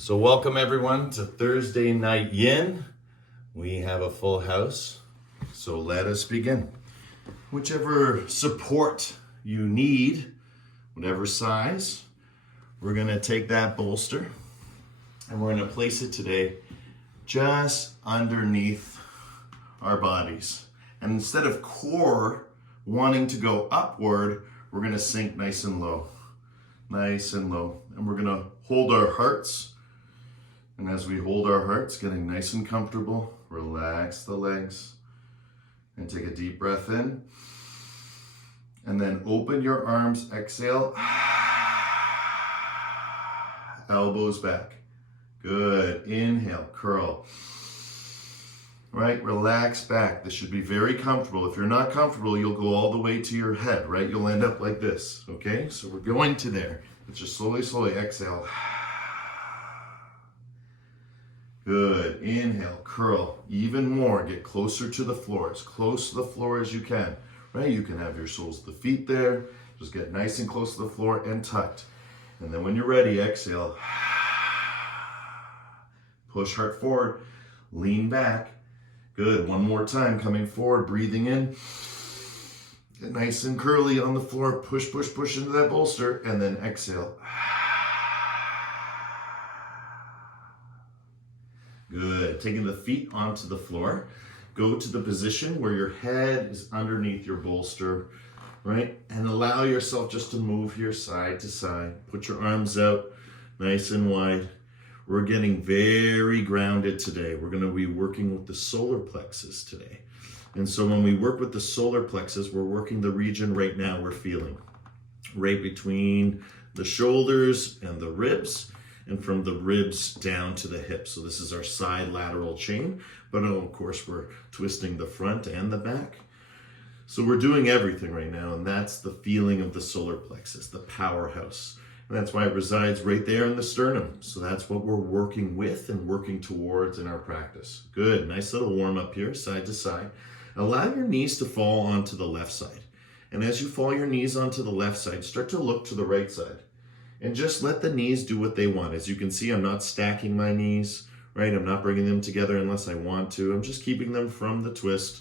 So welcome everyone to Thursday Night Yin. We have a full house, so let us begin. Whichever support you need, whatever size, we're gonna take that bolster and we're gonna place it today just underneath our bodies. And instead of core wanting to go upward, we're gonna sink nice and low. Nice and low. And we're gonna hold our hearts. And as we hold our hearts, getting nice and comfortable, relax the legs and take a deep breath in. And then open your arms, exhale. Elbows back. Good. Inhale, curl. Right, relax back. This should be very comfortable. If you're not comfortable, you'll go all the way to your head, right? You'll end up like this, okay? So we're going to there. Let's just slowly exhale. Good. Inhale, curl. Even more. Get closer to the floor. As close to the floor as you can. Right? You can have your soles of the feet there. Just get nice and close to the floor and tucked. And then when you're ready, exhale. Push heart forward. Lean back. Good. One more time. Coming forward. Breathing in. Get nice and curly on the floor. Push into that bolster. And then exhale. Good. Taking the feet onto the floor. Go to the position where your head is underneath your bolster, right? And allow yourself just to move here side to side. Put your arms out nice and wide. We're getting very grounded today. We're going to be working with the solar plexus today. And so when we work with the solar plexus, we're working the region right now we're feeling. Right between the shoulders and the ribs. And from the ribs down to the hips. So this is our side lateral chain, but of course we're twisting the front and the back. So we're doing everything right now, and that's the feeling of the solar plexus, the powerhouse. And that's why it resides right there in the sternum. So that's what we're working with and working towards in our practice. Good, nice little warm up here, side to side. Allow your knees to fall onto the left side. And as you fall your knees onto the left side, start to look to the right side. And just let the knees do what they want. As you can see, I'm not stacking my knees, right? I'm not bringing them together unless I want to. I'm just keeping them from the twist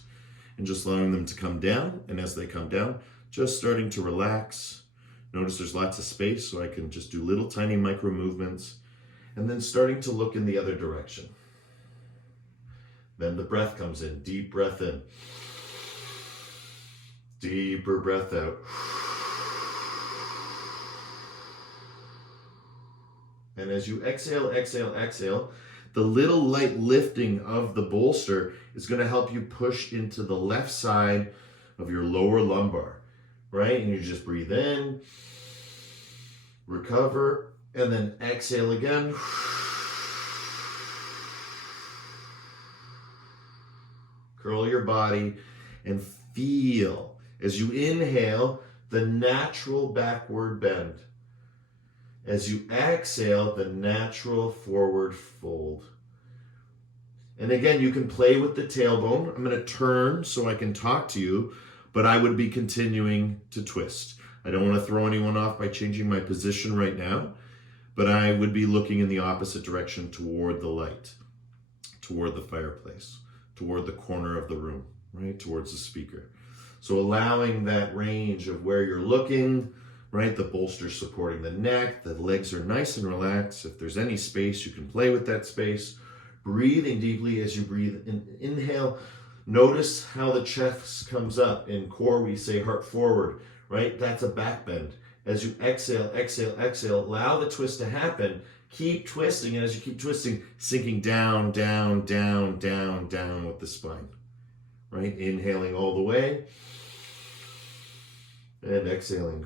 and just allowing them to come down. And as they come down, just starting to relax. Notice there's lots of space, so I can just do little tiny micro movements. And then starting to look in the other direction. Then the breath comes in. Deep breath in. Deeper breath out. And as you exhale, the little light lifting of the bolster is going to help you push into the left side of your lower lumbar, right? And you just breathe in, recover, and then exhale again. Curl your body and feel, as you inhale, the natural backward bend. As you exhale, the natural forward fold. And again, you can play with the tailbone. I'm going to turn so I can talk to you, but I would be continuing to twist. I don't want to throw anyone off by changing my position right now, but I would be looking in the opposite direction toward the light, toward the fireplace, toward the corner of the room, right? Towards the speaker. So allowing that range of where you're looking, right? The bolster supporting the neck, the legs are nice and relaxed. If there's any space, you can play with that space. Breathing deeply as you breathe in. Inhale, notice how the chest comes up. In core, we say heart forward, right? That's a back bend. As you exhale, allow the twist to happen. Keep twisting, and as you keep twisting, sinking down with the spine, right? Inhaling all the way, and exhaling.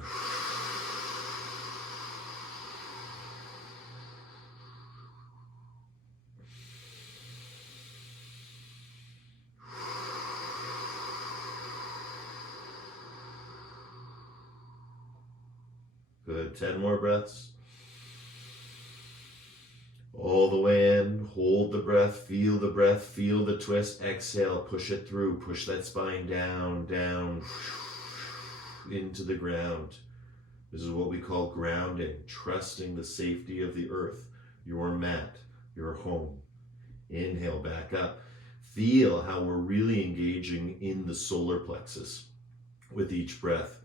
Good, 10 more breaths. All the way in, hold the breath, feel the twist, exhale, push it through, push that spine down, into the ground. This is what we call grounding, trusting the safety of the earth, your mat, your home. Inhale back up. Feel how we're really engaging in the solar plexus with each breath.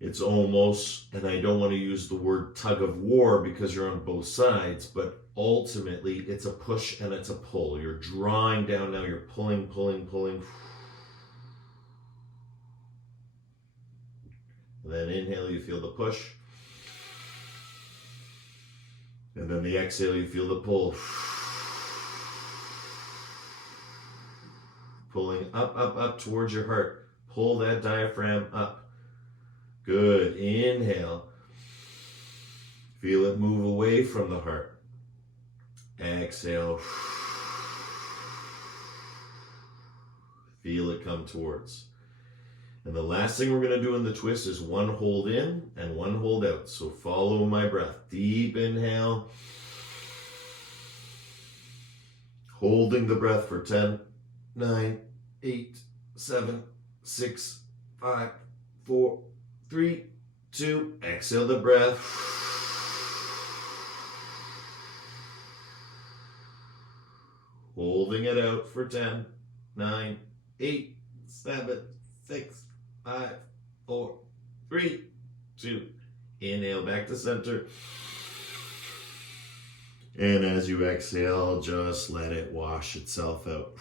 It's almost, and I don't want to use the word tug of war because you're on both sides, but ultimately it's a push and it's a pull. You're drawing down now, you're pulling, pulling, pulling. And then inhale, you feel the push. And then the exhale, you feel the pull. Pulling up, up, up towards your heart. Pull that diaphragm up. Good. Inhale. Feel it move away from the heart. Exhale. Feel it come towards. And the last thing we're going to do in the twist is one hold in and one hold out. So follow my breath. Deep inhale. Holding the breath for 10, 9, 8, 7, 6, 5, 4, 3, 2. Exhale the breath. Holding it out for 10, 9, 8, 7, 6, 5, 4, 3, 2. Inhale back to center. And as you exhale, just let it wash itself out.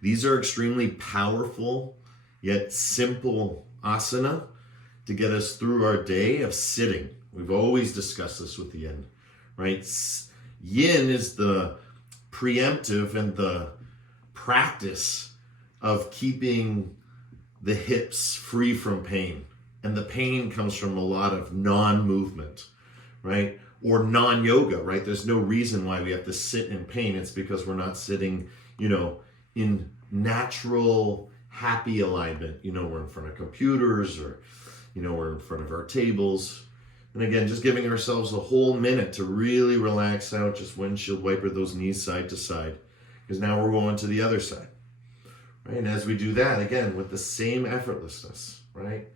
These are extremely powerful yet simple asana to get us through our day of sitting. We've always discussed this with yin, right? Yin is the preemptive and the practice of keeping the hips free from pain. And the pain comes from a lot of non-movement, right? Or non-yoga, right? There's no reason why we have to sit in pain. It's because we're not sitting, in natural, happy alignment. We're in front of computers or, we're in front of our tables. And again, just giving ourselves a whole minute to really relax out, just windshield wiper those knees side to side. Because now we're going to the other side, right? And as we do that, again, with the same effortlessness, right?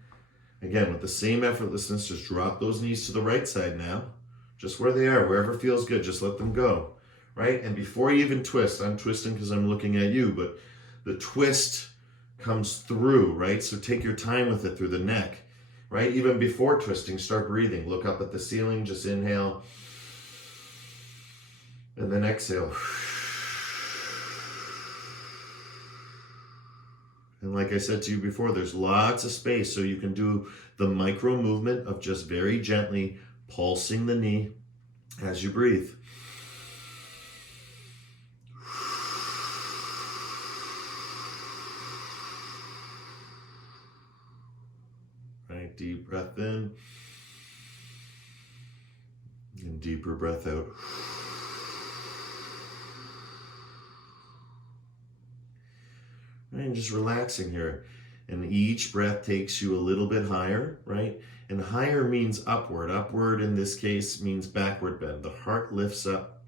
Again, with the same effortlessness, just drop those knees to the right side now, just where they are, wherever feels good, just let them go, right? And before you even twist, I'm twisting because I'm looking at you, but the twist comes through, right? So take your time with it through the neck, right? Even before twisting, start breathing. Look up at the ceiling, just inhale, and then exhale. And like I said to you before, there's lots of space, so you can do the micro movement of just very gently pulsing the knee as you breathe. Right, deep breath in and deeper breath out. Right, and just relaxing here. And each breath takes you a little bit higher, right? And higher means upward. Upward in this case means backward bend. The heart lifts up.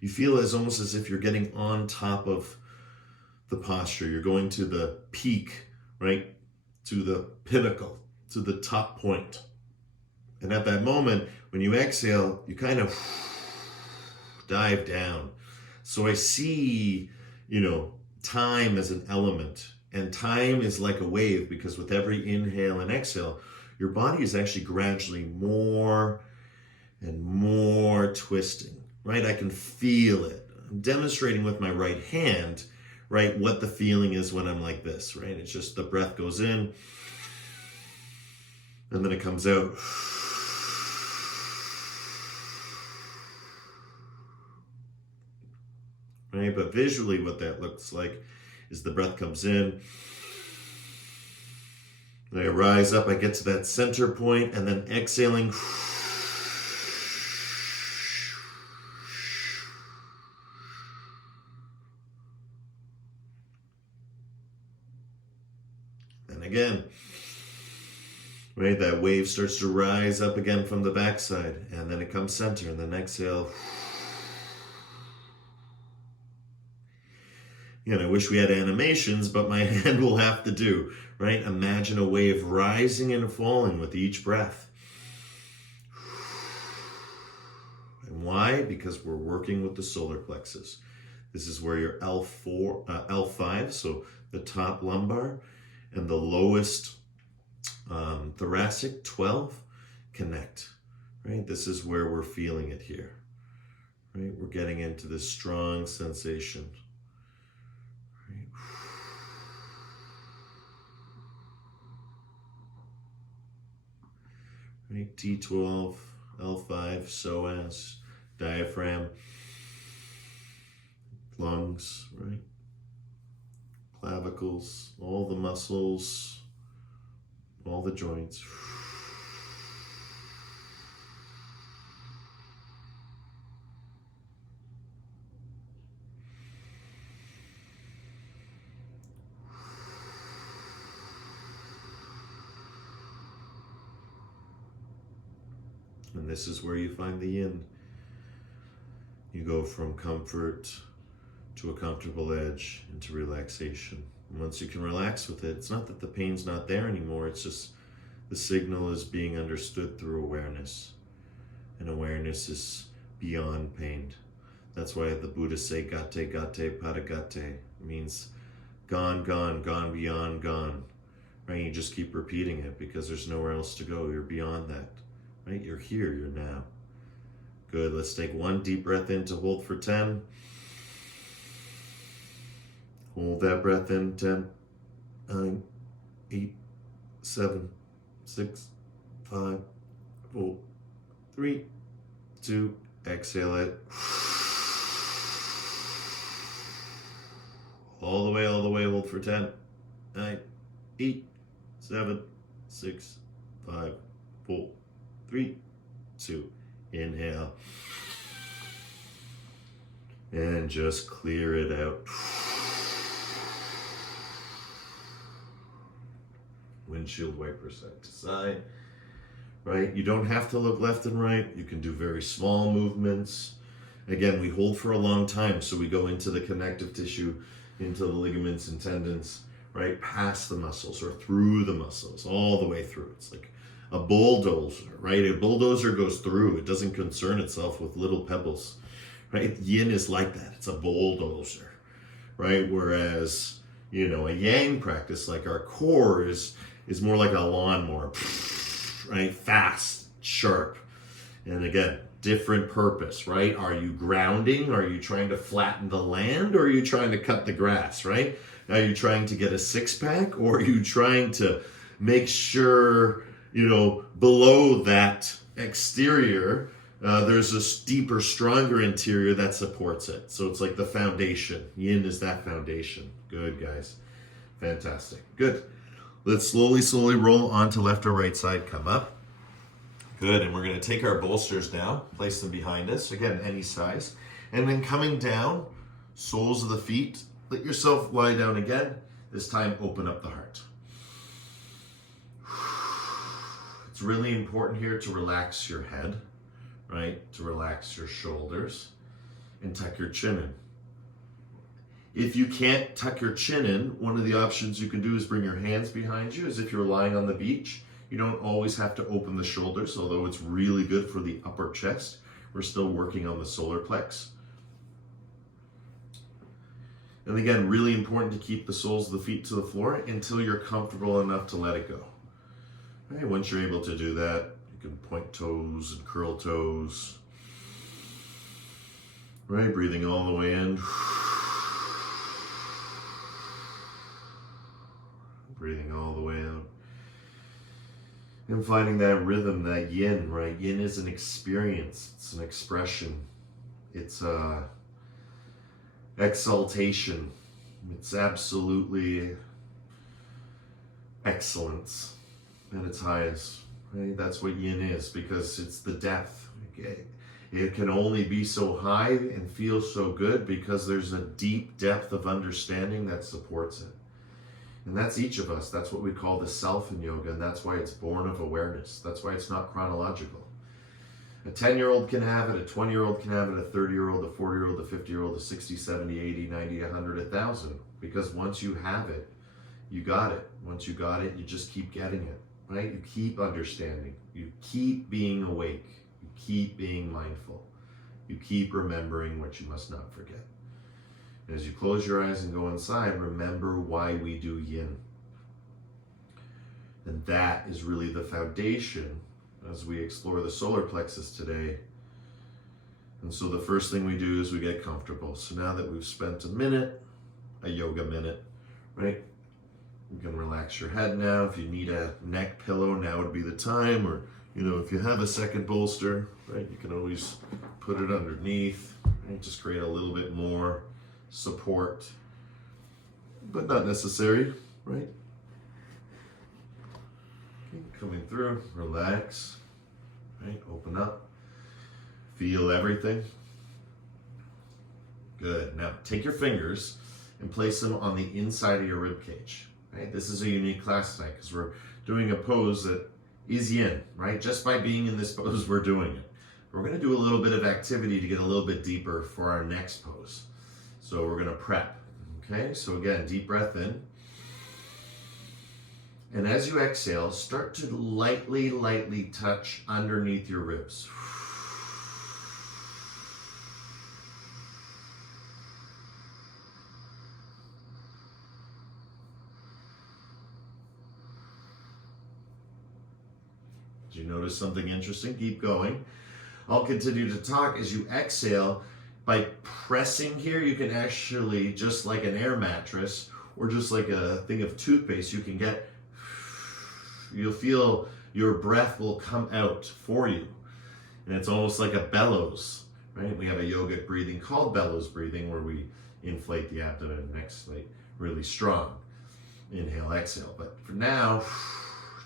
You feel almost as if you're getting on top of the posture. You're going to the peak, right? To the pinnacle, to the top point. And at that moment, when you exhale, you kind of dive down. So I see, time as an element, and time is like a wave, because with every inhale and exhale, your body is actually gradually more and more twisting, right? I can feel it. I'm demonstrating with my right hand, right, what the feeling is when I'm like this, right? It's just the breath goes in and then it comes out. Right? But visually what that looks like is the breath comes in, I rise up, I get to that center point, and then exhaling. And again, right, that wave starts to rise up again from the backside, and then it comes center, and then exhale. Again, I wish we had animations, but my hand will have to do, right? Imagine a wave rising and falling with each breath. And why? Because we're working with the solar plexus. This is where your L5, so the top lumbar, and the lowest thoracic, 12, connect, right? This is where we're feeling it here, right? We're getting into this strong sensation. Right, T12, L5, psoas, diaphragm, lungs, right? Clavicles, all the muscles, all the joints. And this is where you find the yin. You go from comfort to a comfortable edge into relaxation. And once you can relax with it, it's not that the pain's not there anymore, it's just the signal is being understood through awareness. And awareness is beyond pain. That's why the Buddhists say gate, gate, paragate. It means gone, gone, gone beyond, gone. Right? You just keep repeating it because there's nowhere else to go. You're beyond that. Right? You're here, you're now. Good, let's take one deep breath in to hold for 10. Hold that breath in, 10, 9, 8, 7, 6, 5, 4, 3, 2, exhale it. All the way, hold for 10, 9, 8, 7, 6, 5, 4, 3, 2, inhale. And just clear it out. Windshield wiper side to side, right? You don't have to look left and right. You can do very small movements. Again, we hold for a long time, so we go into the connective tissue, into the ligaments and tendons, right? Past the muscles or through the muscles, all the way through. It's like a bulldozer, right? A bulldozer goes through. It doesn't concern itself with little pebbles, right? Yin is like that. It's a bulldozer, right? Whereas, you know, a yang practice, like our core is more like a lawnmower, right? Fast, sharp. And again, different purpose, right? Are you grounding? Are you trying to flatten the land? Or are you trying to cut the grass, right? Are you trying to get a six-pack? Or are you trying to make sure, you know, below that exterior, there's a deeper, stronger interior that supports it. So it's like the foundation. Yin is that foundation. Good, guys. Fantastic. Good. Let's slowly roll onto left or right side. Come up. Good. And we're going to take our bolsters now, place them behind us. Again, any size. And then coming down, soles of the feet. Let yourself lie down again. This time, open up the heart. It's really important here to relax your head, right? To relax your shoulders and tuck your chin in. If you can't tuck your chin in, one of the options you can do is bring your hands behind you as if you're lying on the beach. You don't always have to open the shoulders, although it's really good for the upper chest. We're still working on the solar plex. And again, really important to keep the soles of the feet to the floor until you're comfortable enough to let it go. All right, once you're able to do that, you can point toes and curl toes. Right, breathing all the way in. Breathing all the way out. And finding that rhythm, that yin, right? Yin is an experience. It's an expression. It's exaltation. It's absolutely excellence at its highest. Right? That's what yin is, because it's the depth. It can only be so high and feel so good because there's a deep depth of understanding that supports it. And that's each of us. That's what we call the self in yoga, and that's why it's born of awareness. That's why it's not chronological. A 10-year-old can have it, a 20-year-old can have it, a 30-year-old, a 40-year-old, a 50-year-old, a 60, 70, 80, 90, 100, 1,000. Because once you have it, you got it. Once you got it, you just keep getting it, right? You keep understanding. You keep being awake. You keep being mindful. You keep remembering what you must not forget. And as you close your eyes and go inside, remember why we do yin. And that is really the foundation as we explore the solar plexus today. And so the first thing we do is we get comfortable. So now that we've spent a minute, a yoga minute, right? You can relax your head now. If you need a neck pillow, now would be the time. Or, you know, if you have a second bolster, right, you can always put it underneath, right? Just create a little bit more support, but not necessary, right? Coming through, relax, right? Open up, feel everything. Good. Now take your fingers and place them on the inside of your rib cage, right? This is a unique class tonight because we're doing a pose that is yin, right? Just by being in this pose, we're doing it. We're going to do a little bit of activity to get a little bit deeper for our next pose. So we're going to prep, okay? So again, deep breath in. And as you exhale, start to lightly, lightly touch underneath your ribs. Did you notice something interesting? Keep going. I'll continue to talk as you exhale. By pressing here, you can actually, just like an air mattress or just like a thing of toothpaste, you can get, you'll feel your breath will come out for you. And it's almost like a bellows, right? We have a yogic breathing called bellows breathing where we inflate the abdomen and exhalate really strong. Inhale, exhale. But for now,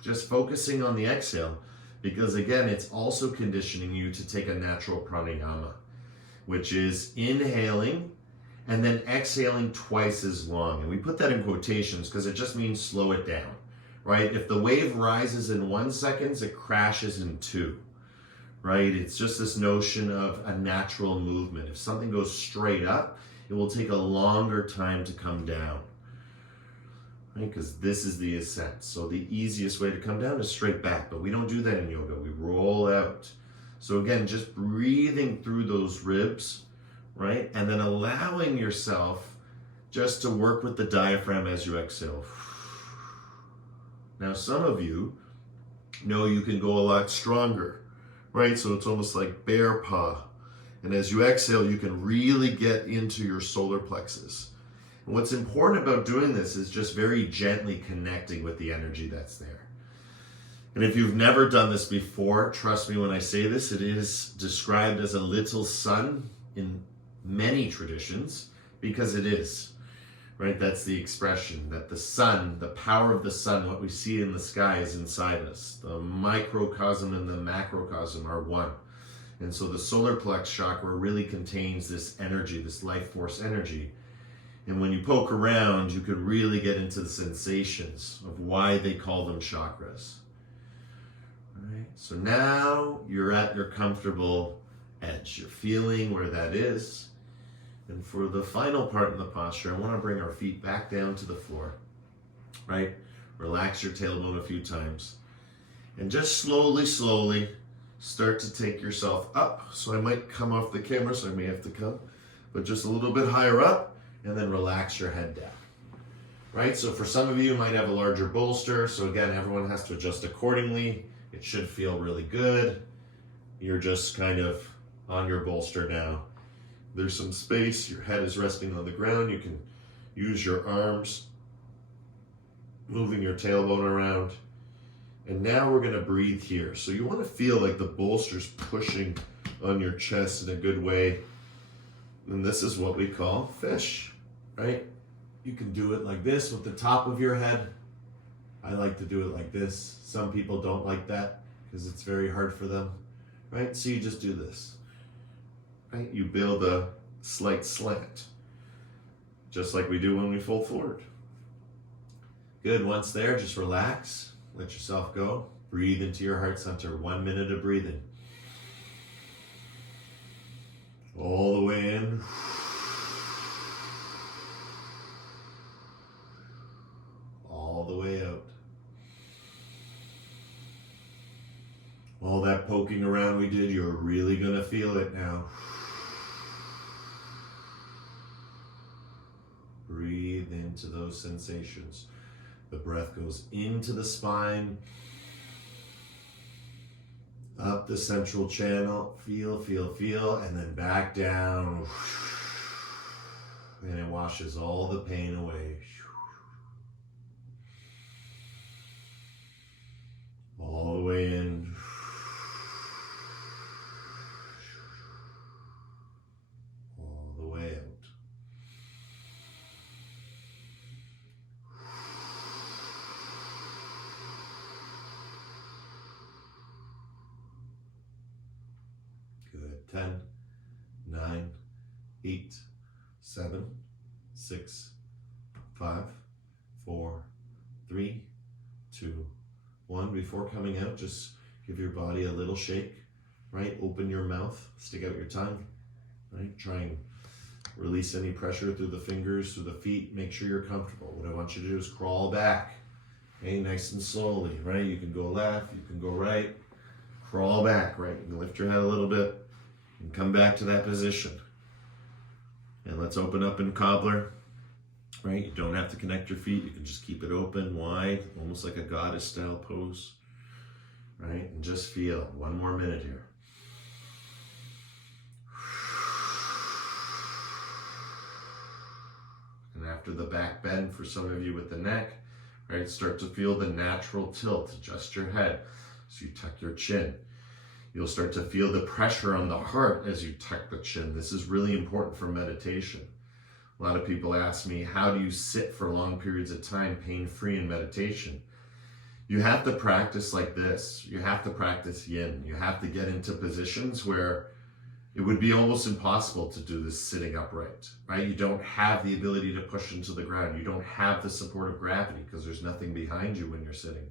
just focusing on the exhale, because again, it's also conditioning you to take a natural pranayama, which is inhaling and then exhaling twice as long. And we put that in quotations because it just means slow it down, right? If the wave rises in 1 second, it crashes in 2, right? It's just this notion of a natural movement. If something goes straight up, it will take a longer time to come down, right? Because this is the ascent. So the easiest way to come down is straight back, but we don't do that in yoga. We roll out. So again, just breathing through those ribs, right? And then allowing yourself just to work with the diaphragm as you exhale. Now, some of you know you can go a lot stronger, right? So it's almost like bear paw. And as you exhale, you can really get into your solar plexus. And what's important about doing this is just very gently connecting with the energy that's there. And if you've never done this before, trust me when I say this, it is described as a little sun in many traditions, because it is, right? That's the expression, that the sun, the power of the sun, what we see in the sky is inside us. The microcosm and the macrocosm are one. And so the solar plex chakra really contains this energy, this life force energy. And when you poke around, you can really get into the sensations of why they call them chakras. Right. So now you're at your comfortable edge. You're feeling where that is. And for the final part in the posture, I want to bring our feet back down to the floor. Right? Relax your tailbone a few times. And just slowly, slowly start to take yourself up. So I might come off the camera, so I may have to come. But just a little bit higher up, and then relax your head down. Right? So for some of you might have a larger bolster. So again, everyone has to adjust accordingly. It should feel really good. You're just kind of on your bolster now. There's some space. Your head is resting on the ground. You can use your arms, moving your tailbone around. And now we're going to breathe here. So you want to feel like the bolster's pushing on your chest in a good way. And this is what we call fish, right? You can do it like this with the top of your head. I like to do it like this. Some people don't like that because it's very hard for them, right? So you just do this, right? You build a slight slant, just like we do when we fold forward. Good, once there, just relax, let yourself go. Breathe into your heart center, 1 minute of breathing. All the way in. All the way out. All that poking around we did, you're really going to feel it now. Breathe into those sensations. The breath goes into the spine, up the central channel, feel, and then back down. And it washes all the pain away. All the way in. All the way out. Good. 10, 9, 8, 7, 6, 5, 4, 3, 2, 1. Before coming out, just give your body a little shake, right? Open your mouth, stick out your tongue, right? Try and release any pressure through the fingers, through the feet. Make sure you're comfortable. What I want you to do is crawl back, okay? Nice and slowly, right? You can go left, you can go right. Crawl back, right? You can lift your head a little bit and come back to that position. And let's open up in Cobbler, right? You don't have to connect your feet. You can just keep it open, wide, almost like a goddess style pose, right? And just feel. One more minute here. And after the back bend for some of you with the neck, right? Start to feel the natural tilt. Adjust your head so you tuck your chin. You'll start to feel the pressure on the heart as you tuck the chin. This is really important for meditation. A lot of people ask me, how do you sit for long periods of time pain-free in meditation? You have to practice like this. You have to practice yin. You have to get into positions where it would be almost impossible to do this sitting upright, right? You don't have the ability to push into the ground. You don't have the support of gravity because there's nothing behind you when you're sitting,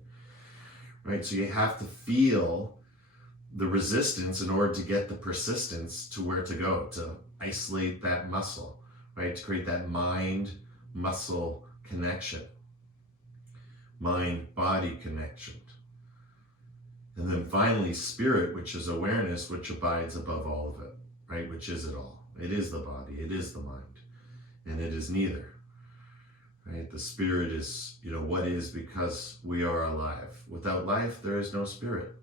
right? So you have to feel the resistance in order to get the persistence to where to go, to isolate that muscle, right? To create that mind-muscle connection, mind-body connection. And then finally, spirit, which is awareness, which abides above all of it, right? Which is it all. It is the body, it is the mind, and it is neither, right? The spirit is, what is because we are alive. Without life, there is no spirit.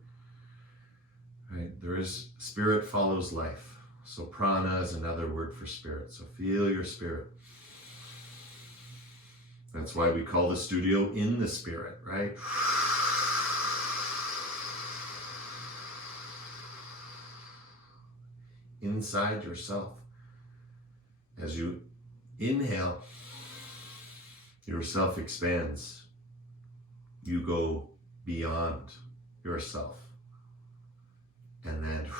Right? Spirit follows life. So prana is another word for spirit. So feel your spirit. That's why we call the studio In the Spirit, right? Inside yourself. As you inhale, yourself expands. You go beyond yourself. And then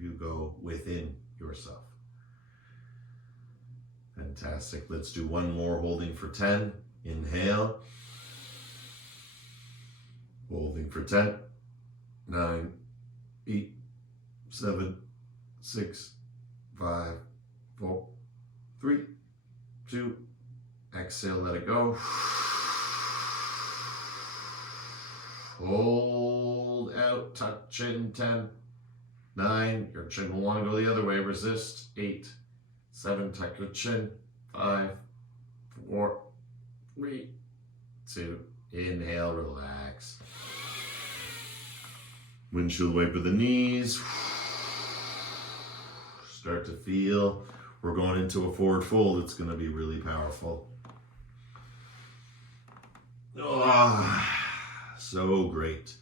you go within yourself. Fantastic. Let's do one more holding for 10. Inhale. Holding for 10. 9, 8, 7, 6, 5, 4, 3, 2. Exhale, let it go. Hold out, tuck chin, 10, 9, your chin will want to go the other way, resist, 8, 7, tuck your chin, 5, 4, 3, 2, inhale, relax. Windshield wiper the knees. Start to feel. We're going into a forward fold. It's going to be really powerful. So great.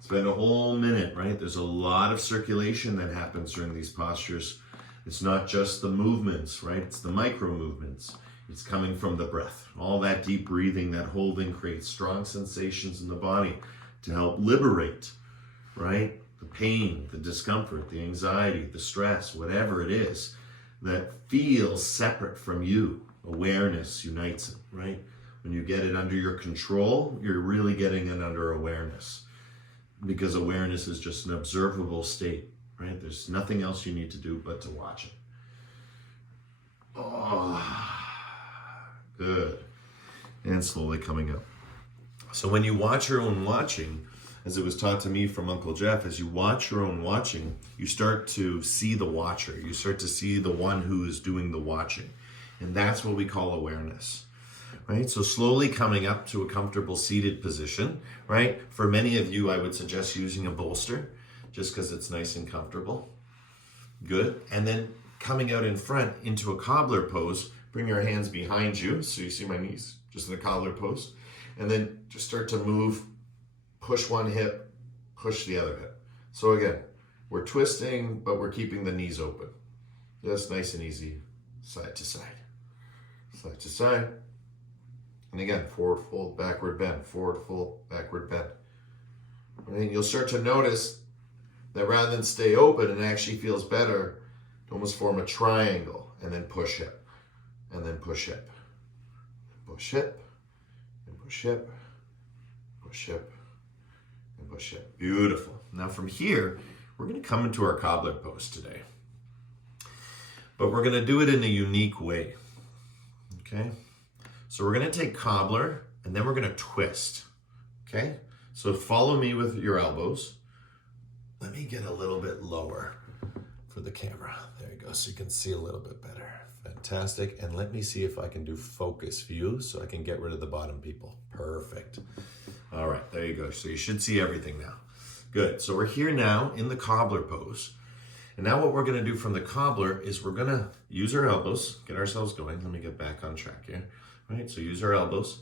Spend a whole minute, right? There's a lot of circulation that happens during these postures. It's not just the movements, right? It's the micro movements. It's coming from the breath. All that deep breathing, that holding creates strong sensations in the body to help liberate, right? The pain, the discomfort, the anxiety, the stress, whatever it is that feels separate from you. Awareness unites it, right? When you get it under your control, you're really getting it under awareness, because awareness is just an observable state. right? There's nothing else you need to do but to watch it. Oh, good. And slowly coming up. So when you watch your own watching, as it was taught to me from Uncle Jeff, as you watch your own watching, you start to see the watcher. You start to see the one who is doing the watching. And that's what we call awareness, right? So slowly coming up to a comfortable seated position, right? For many of you, I would suggest using a bolster just because it's nice and comfortable. Good. And then coming out in front into a cobbler pose, bring your hands behind you. So you see my knees, just in a cobbler pose. And then just start to move, push one hip, push the other hip. So again, we're twisting, but we're keeping the knees open. Just nice and easy, side to side. Side to side. And again, forward fold, backward bend, forward fold, backward bend. And you'll start to notice that rather than stay open, it actually feels better to almost form a triangle and then push hip, and then push hip, push hip, and push hip, push hip, and push hip. Beautiful. Now from here, we're going to come into our cobbler pose today, but we're going to do it in a unique way. Okay, so we're going to take cobbler and then we're going to twist. Okay, so follow me with your elbows. Let me get a little bit lower for the camera. There you go, so you can see a little bit better. Fantastic. And let me see if I can do focus view so I can get rid of the bottom people. Perfect. All right, there you go. So you should see everything now. Good. So we're here now in the cobbler pose. And now what we're going to do from the cobbler is we're going to use our elbows, get ourselves going. Let me get back on track here. All right, so use our elbows.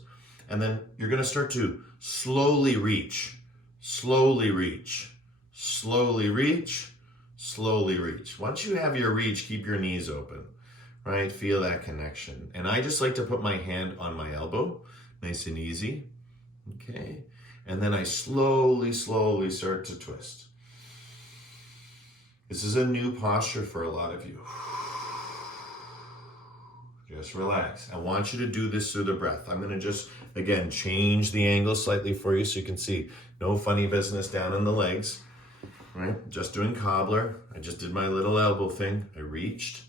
And then you're going to start to slowly reach, slowly reach, slowly reach, slowly reach. Once you have your reach, keep your knees open, right? Feel that connection. And I just like to put my hand on my elbow, nice and easy. Okay. And then I slowly, slowly start to twist. This is a new posture for a lot of you. Just relax. I want you to do this through the breath. I'm going to just, again, change the angle slightly for you so you can see. No funny business down in the legs, right? Just doing cobbler. I just did my little elbow thing. I reached,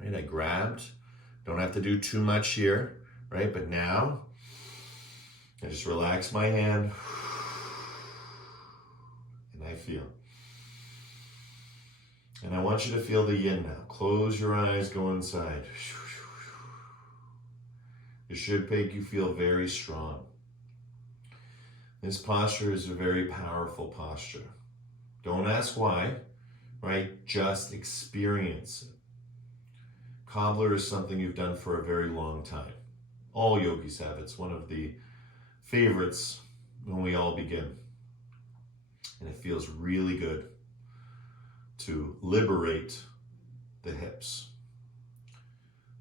right? I grabbed. Don't have to do too much here, right? But now, I just relax my hand. And I feel. And I want you to feel the yin now. Close your eyes, go inside. It should make you feel very strong. This posture is a very powerful posture. Don't ask why, right? Just experience it. Cobbler is something you've done for a very long time. All yogis have. It's one of the favorites when we all begin. And it feels really good to liberate the hips.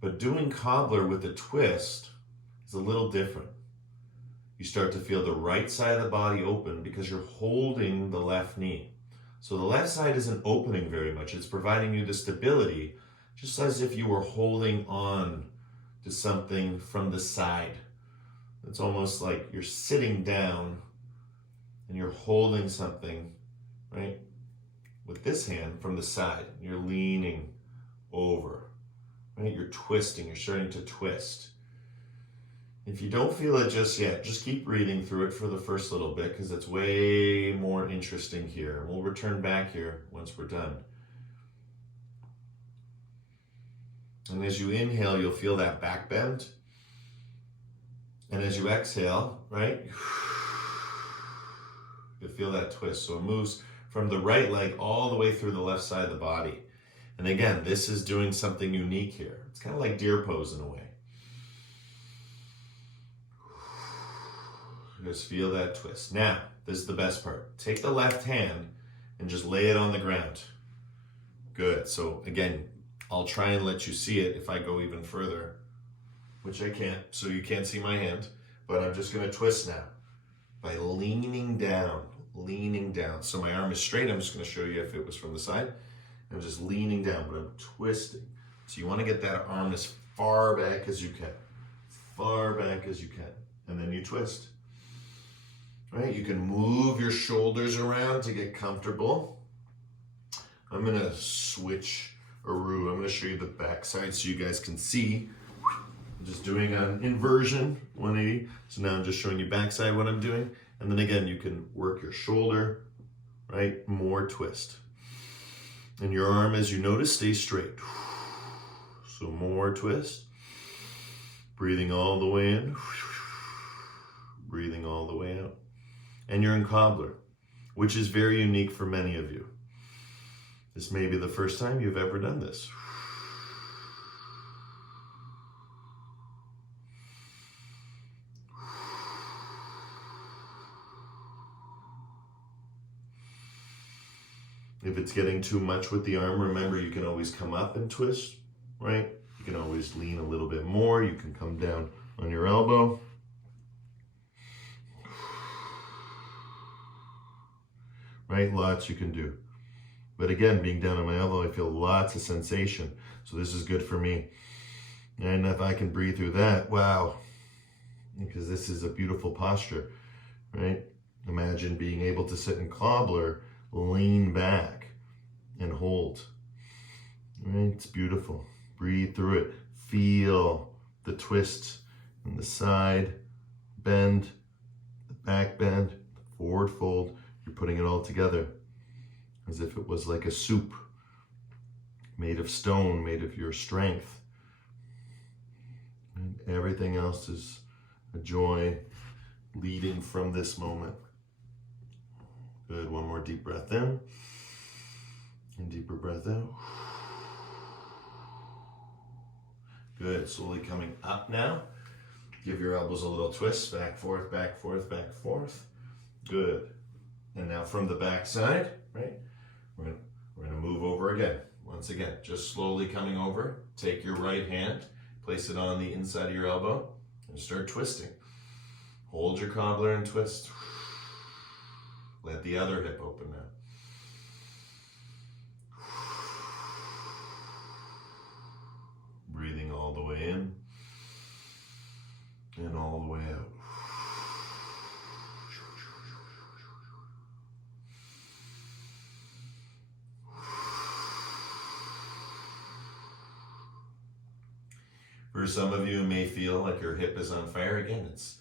But doing cobbler with a twist is a little different. You start to feel the right side of the body open because you're holding the left knee. So the left side isn't opening very much. It's providing you the stability, just as if you were holding on to something from the side. It's almost like you're sitting down and you're holding something, right? With this hand from the side, you're leaning over, right? You're twisting, you're starting to twist. If you don't feel it just yet, just keep breathing through it for the first little bit because it's way more interesting here. We'll return back here once we're done. And as you inhale, you'll feel that back bend. And as you exhale, right? You'll feel that twist. So it moves from the right leg all the way through the left side of the body. And again, this is doing something unique here. It's kind of like deer pose in a way. Just feel that twist. Now, this is the best part. Take the left hand and just lay it on the ground. Good. So again, I'll try and let you see it if I go even further, which I can't, so you can't see my hand, but I'm just going to twist now by leaning down. So my arm is straight. I'm just going to show you if it was from the side. I'm just leaning down, but I'm twisting. So you want to get that arm as far back as you can. And then you twist. Right? You can move your shoulders around to get comfortable. I'm gonna switch Aru. I'm gonna show you the back side so you guys can see. I'm just doing an inversion, 180. So now I'm just showing you backside what I'm doing. And then again, you can work your shoulder, right? More twist. And your arm, as you notice, stays straight. So more twist. Breathing all the way in. Breathing all the way out. And you're in Cobbler, which is very unique for many of you. This may be the first time you've ever done this. If it's getting too much with the arm, remember you can always come up and twist, right? You can always lean a little bit more. You can come down on your elbow. Right, lots you can do. But again, being down on my elbow, I feel lots of sensation. So this is good for me. And if I can breathe through that, wow. Because this is a beautiful posture, right? Imagine being able to sit in Cobbler, lean back and hold. Right, it's beautiful. Breathe through it. Feel the twist in the side bend, the back bend, the forward fold. You're putting it all together as if it was like a soup made of stone, made of your strength. And everything else is a joy leading from this moment. Good, one more deep breath in and deeper breath out. Good, slowly coming up now. Give your elbows a little twist, back, forth, back, forth, back, forth. Good. And now from the back side, right? We're gonna move over again. Once again, just slowly coming over. Take your right hand, place it on the inside of your elbow, and start twisting. Hold your cobbler and twist. Let the other hip open now. Breathing all the way in and all the way out. For some of you, it may feel like your hip is on fire. Again, it's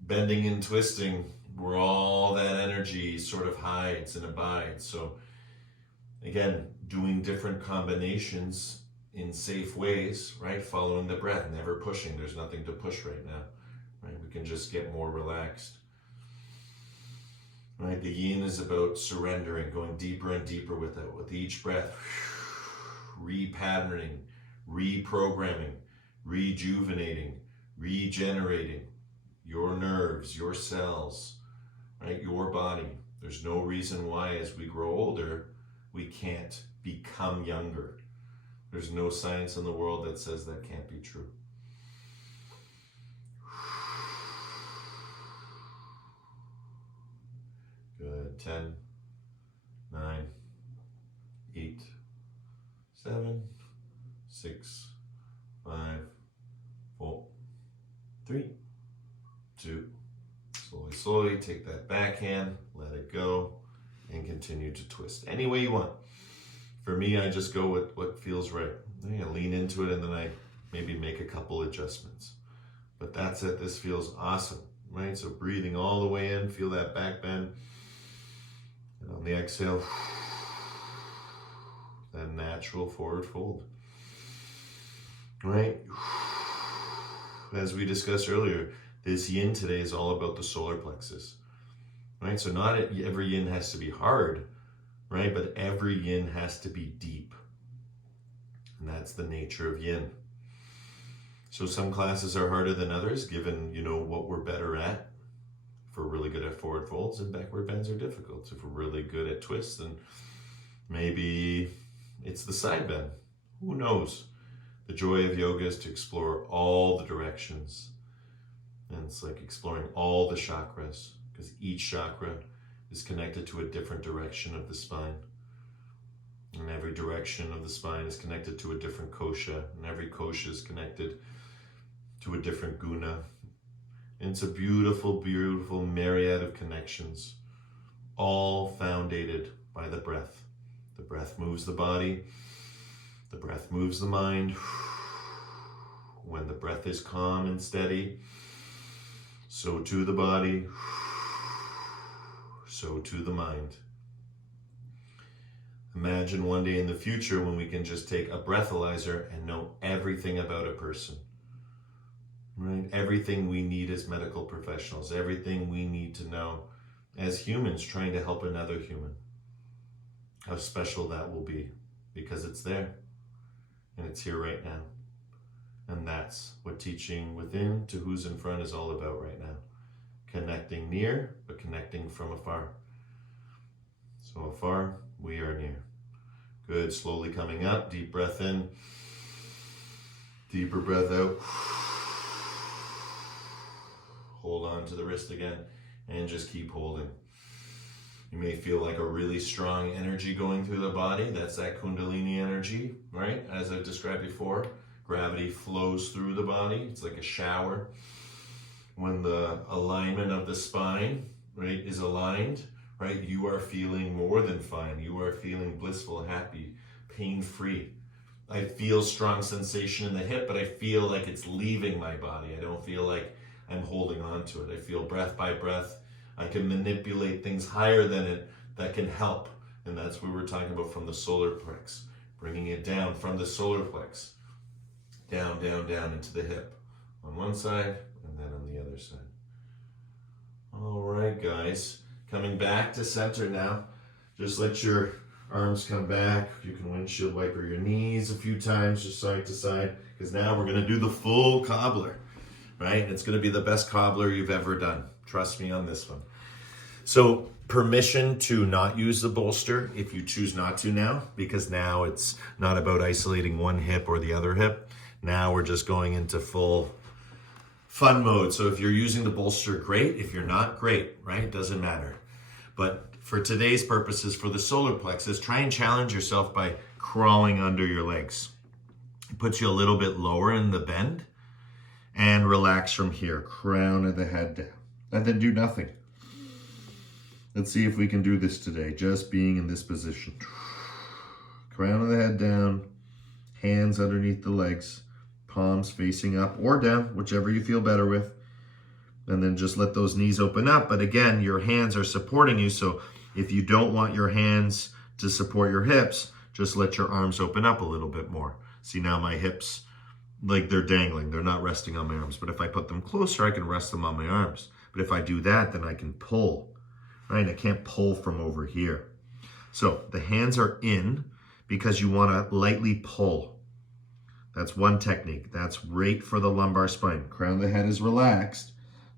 bending and twisting where all that energy sort of hides and abides. So again, doing different combinations in safe ways, right? Following the breath, never pushing. There's nothing to push right now, right? We can just get more relaxed. Right? The yin is about surrendering, going deeper and deeper with it. With each breath, repatterning, reprogramming, rejuvenating, regenerating your nerves, your cells, right? Your body. There's no reason why as we grow older, we can't become younger. There's no science in the world that says that can't be true. Good. 10, 9, 8, 7, 6, 5, 4, 3, 2. Slowly take that backhand, let it go, and continue to twist any way you want. For me, I just go with what feels right. I lean into it and then I maybe make a couple adjustments. But that's it. This feels awesome, right? So breathing all the way in, feel that back bend. And on the exhale, that natural forward fold, right? As we discussed earlier, this yin today is all about the solar plexus, right? So not every yin has to be hard, right? But every yin has to be deep. And that's the nature of yin. So some classes are harder than others, given, what we're better at. If we're really good at forward folds, and backward bends are difficult. If we're really good at twists, then maybe it's the side bend. Who knows? The joy of yoga is to explore all the directions. And it's like exploring all the chakras, because each chakra is connected to a different direction of the spine. And every direction of the spine is connected to a different kosha, and every kosha is connected to a different guna. And it's a beautiful, beautiful myriad of connections, all foundated by the breath. The breath moves the body. The breath moves the mind. When the breath is calm and steady, so too the body, so too the mind. Imagine one day in the future when we can just take a breathalyzer and know everything about a person. Right? Everything we need as medical professionals, everything we need to know as humans trying to help another human. How special that will be, because it's there and it's here right now. And that's what teaching within to who's in front is all about right now. Connecting near, but connecting from afar. So afar, we are near. Good, slowly coming up, deep breath in, deeper breath out. Hold on to the wrist again, and just keep holding. You may feel like a really strong energy going through the body. That's that Kundalini energy, right? As I've described before, gravity flows through the body. It's like a shower. When the alignment of the spine, right, is aligned, right, you are feeling more than fine. You are feeling blissful, happy, pain-free. I feel strong sensation in the hip, but I feel like it's leaving my body. I don't feel like I'm holding on to it. I feel breath by breath. I can manipulate things higher than it that can help. And that's what we're talking about from the solar plex. Bringing it down from the solar plex. Down, down, down into the hip. On one side and then on the other side. All right, guys. Coming back to center now. Just let your arms come back. You can windshield wiper your knees a few times, just side to side. Because now we're going to do the full cobbler. Right? It's going to be the best cobbler you've ever done. Trust me on this one. So permission to not use the bolster if you choose not to now, because now it's not about isolating one hip or the other hip. Now we're just going into full fun mode. So if you're using the bolster, great. If you're not, great, right? Doesn't matter. But for today's purposes, for the solar plexus, try and challenge yourself by crawling under your legs. It puts you a little bit lower in the bend. And relax from here, crown of the head down. And then do nothing. Let's see if we can do this today, just being in this position. Crown of the head down, hands underneath the legs, palms facing up or down, whichever you feel better with. And then just let those knees open up. But again, your hands are supporting you, so if you don't want your hands to support your hips, just let your arms open up a little bit more. See, now my hips, like they're dangling, they're not resting on my arms. But if I put them closer, I can rest them on my arms. But if I do that, then I can pull, right? I can't pull from over here. So the hands are in because you want to lightly pull. That's one technique. That's right for the lumbar spine. Crown of the head is relaxed.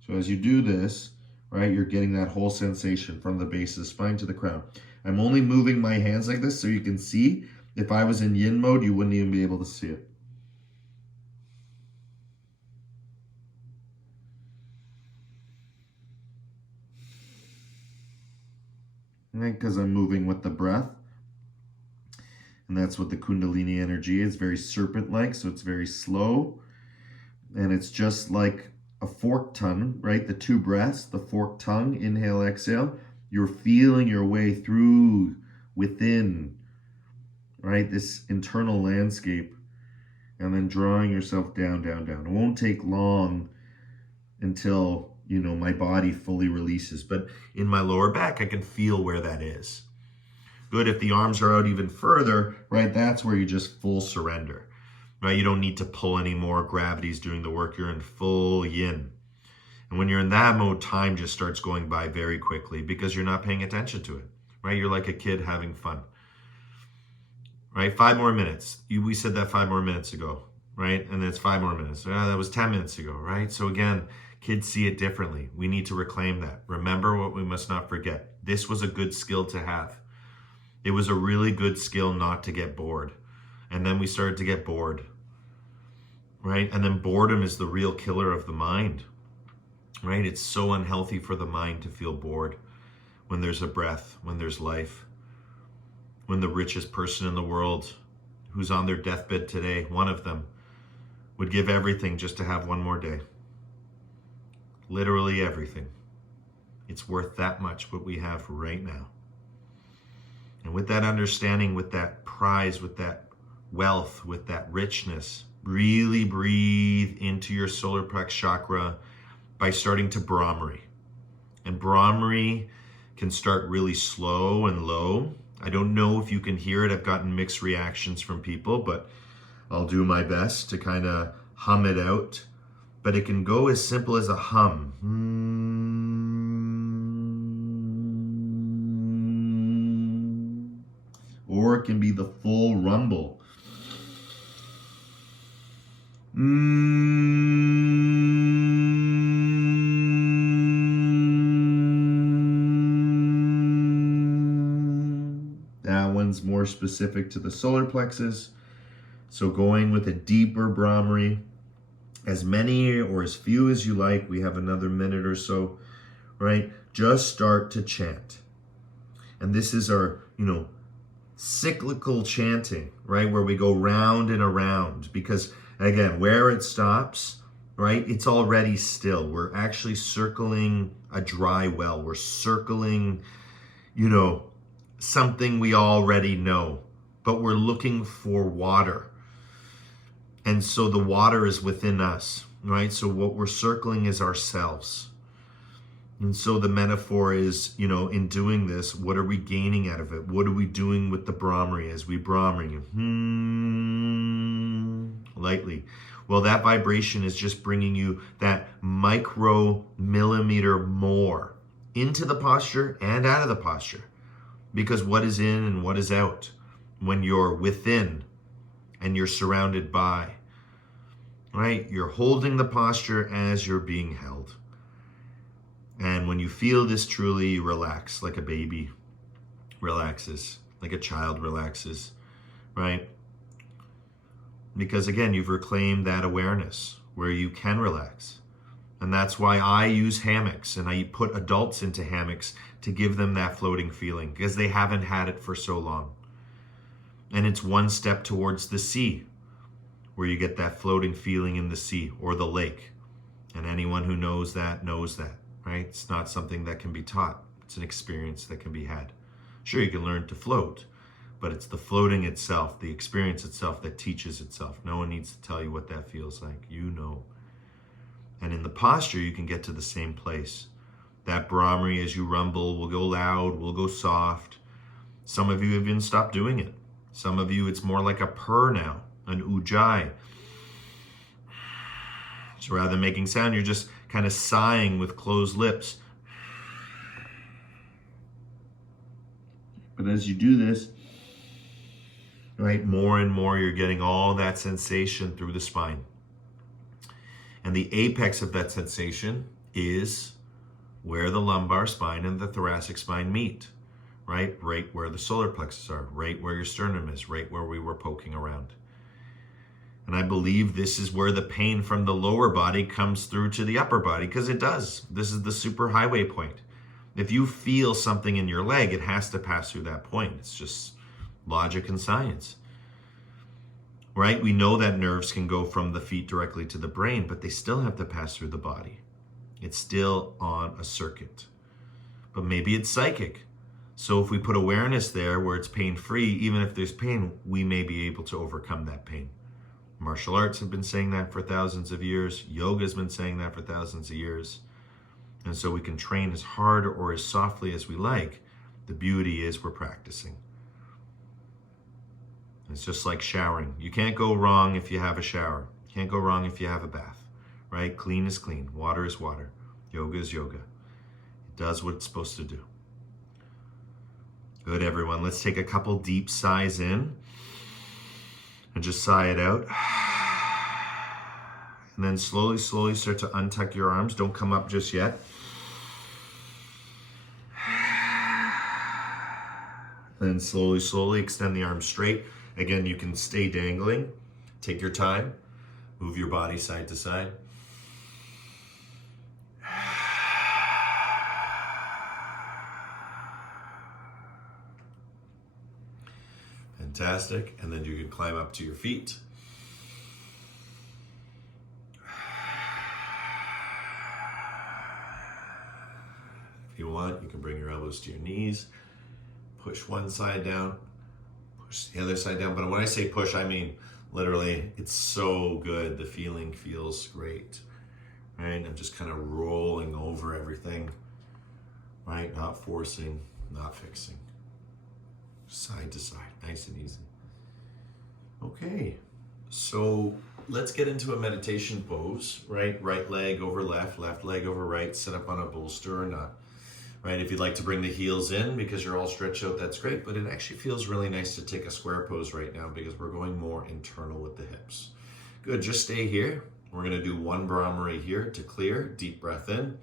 So as you do this, right, you're getting that whole sensation from the base of the spine to the crown. I'm only moving my hands like this so you can see. If I was in yin mode, you wouldn't even be able to see it. Right, because I'm moving with the breath. And that's what the Kundalini energy is, very serpent-like, so it's very slow. And it's just like a forked tongue, right? The two breaths, the forked tongue, inhale, exhale. You're feeling your way through within, right? This internal landscape. And then drawing yourself down, down, down. It won't take long until, you know, my body fully releases. But in my lower back, I can feel where that is. Good, if the arms are out even further, right, that's where you just full surrender, right? You don't need to pull anymore. Gravity's doing the work. You're in full yin. And when you're in that mode, time just starts going by very quickly because you're not paying attention to it, right? You're like a kid having fun, right? 5 more minutes. We said that 5 more minutes ago, right? And then it's 5 more minutes. That was 10 minutes ago, right? So again, kids see it differently. We need to reclaim that. Remember what we must not forget. This was a good skill to have. It was a really good skill not to get bored. And then we started to get bored, right? And then boredom is the real killer of the mind, right? It's so unhealthy for the mind to feel bored when there's a breath, when there's life, when the richest person in the world who's on their deathbed today, one of them, would give everything just to have one more day. Literally everything. It's worth that much what we have right now. And with that understanding, with that prize, with that wealth, with that richness, really breathe into your solar plex chakra by starting to Brahmari. And Brahmari can start really slow and low. I don't know if you can hear it. I've gotten mixed reactions from people, but I'll do my best to kind of hum it out. But it can go as simple as a hum. Or it can be the full rumble. That one's more specific to the solar plexus. So going with a deeper Brahmari, as many or as few as you like. We have another minute or so, right? Just start to chant. And this is our, cyclical chanting, right? Where we go round and around, because again, where it stops, right? It's already still. We're actually circling a dry well. We're circling, something we already know, but we're looking for water. And so the water is within us, right? So what we're circling is ourselves. And so the metaphor is, in doing this, what are we gaining out of it? What are we doing with the Brahmari as we Brahmari? Lightly. Well, that vibration is just bringing you that micro millimeter more into the posture and out of the posture. Because what is in and what is out when you're within and you're surrounded by, right? You're holding the posture as you're being held. And when you feel this truly, you relax like a baby relaxes, like a child relaxes, right? Because again, you've reclaimed that awareness where you can relax. And that's why I use hammocks, and I put adults into hammocks to give them that floating feeling, because they haven't had it for so long. And it's one step towards the sea, where you get that floating feeling in the sea or the lake. And anyone who knows that, right? It's not something that can be taught. It's an experience that can be had. Sure, you can learn to float, but it's the floating itself, the experience itself that teaches itself. No one needs to tell you what that feels like. You know. And in the posture, you can get to the same place. That Brahmari, as you rumble, will go loud, will go soft. Some of you have even stopped doing it. Some of you, it's more like a purr now, an ujjayi. So rather than making sound, you're just kind of sighing with closed lips. But as you do this, right, more and more you're getting all that sensation through the spine. And the apex of that sensation is where the lumbar spine and the thoracic spine meet, right? Right where the solar plexus are, right where your sternum is, right where we were poking around. And I believe this is where the pain from the lower body comes through to the upper body, because it does. This is the superhighway point. If you feel something in your leg, it has to pass through that point. It's just logic and science, right? We know that nerves can go from the feet directly to the brain, but they still have to pass through the body. It's still on a circuit. But maybe it's psychic. So if we put awareness there where it's pain-free, even if there's pain, we may be able to overcome that pain. Martial arts have been saying that for thousands of years. Yoga has been saying that for thousands of years. And so we can train as hard or as softly as we like. The beauty is we're practicing. It's just like showering. You can't go wrong if you have a shower. You can't go wrong if you have a bath, right? Clean is clean. Water is water. Yoga is yoga. It does what it's supposed to do. Good, everyone. Let's take a couple deep sighs in. And just sigh it out. And then slowly start to untuck your arms. Don't come up just yet. Then slowly extend the arms straight. Again, you can stay dangling. Take your time. Move your body side to side. Fantastic. And then you can climb up to your feet. If you want, you can bring your elbows to your knees. push one side down, push the other side down. But when I say push, I mean literally, it's so good. The feeling feels great, right? I'm just kind of rolling over everything, right? Not forcing, not fixing. Side to side, nice and easy. Okay, so let's get into a meditation pose, right? Right leg over left, left leg over right, sit up on a bolster or not, right? If you'd like to bring the heels in because you're all stretched out, that's great, but it actually feels really nice to take a square pose right now because we're going more internal with the hips. Good, just stay here. We're gonna do one Brahmari here to clear. Deep breath in.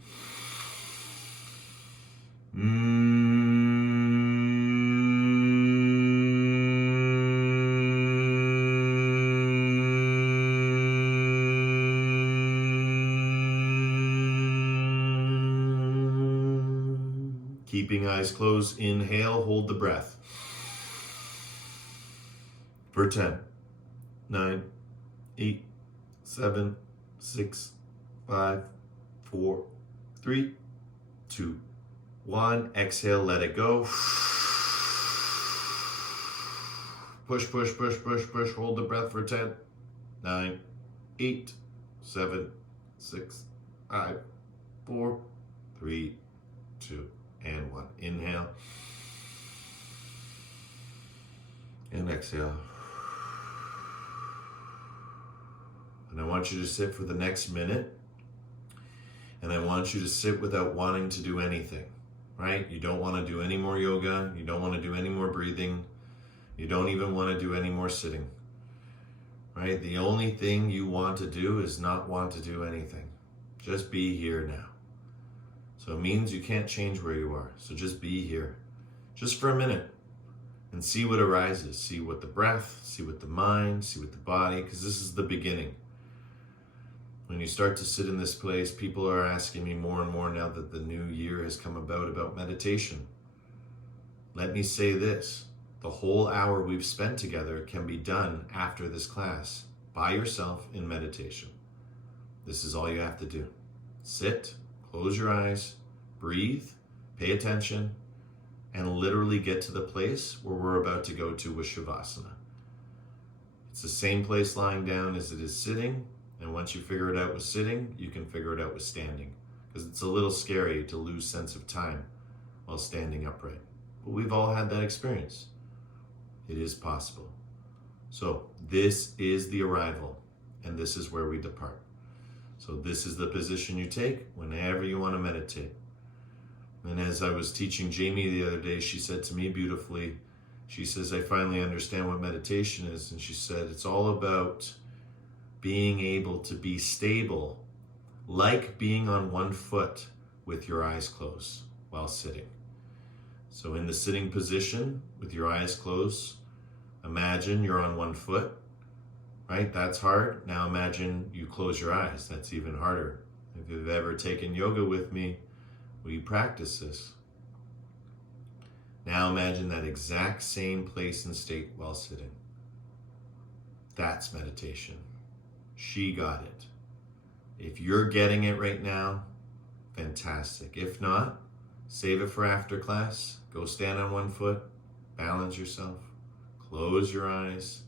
Keeping eyes closed, inhale, hold the breath. For 10, 9, 8, 7, 6, 5, 4, 3, 2, 1. Exhale, let it go. Push, push, push, push, push. Hold the breath for 10, 9, 8, 7, 6, 5, 4, 3, 2, and 1. Inhale. And exhale. And I want you to sit for the next minute. And I want you to sit without wanting to do anything, right? You don't want to do any more yoga. You don't want to do any more breathing. You don't even want to do any more sitting, right? The only thing you want to do is not want to do anything. Just be here now. So it means you can't change where you are. So just be here, just for a minute, and see what arises. See what the breath, see what the mind, see what the body, because this is the beginning. When you start to sit in this place, people are asking me more and more now that the new year has come about meditation. Let me say this, the whole hour we've spent together can be done after this class by yourself in meditation. This is all you have to do. Sit, close your eyes, breathe, pay attention, and literally get to the place where we're about to go to with Shavasana. It's the same place lying down as it is sitting, and once you figure it out with sitting, you can figure it out with standing, because it's a little scary to lose sense of time while standing upright. But we've all had that experience. It is possible. So this is the arrival, and this is where we depart. So this is the position you take whenever you want to meditate. And as I was teaching Jamie the other day, she said to me beautifully, she says, I finally understand what meditation is. And she said, it's all about being able to be stable, like being on one foot with your eyes closed while sitting. So in the sitting position with your eyes closed, imagine you're on one foot. Right? That's hard. Now imagine you close your eyes. That's even harder. If you've ever taken yoga with me, we practice this. Now imagine that exact same place and state while sitting. That's meditation. She got it. If you're getting it right now, fantastic. If not, save it for after class. Go stand on one foot, balance yourself, close your eyes,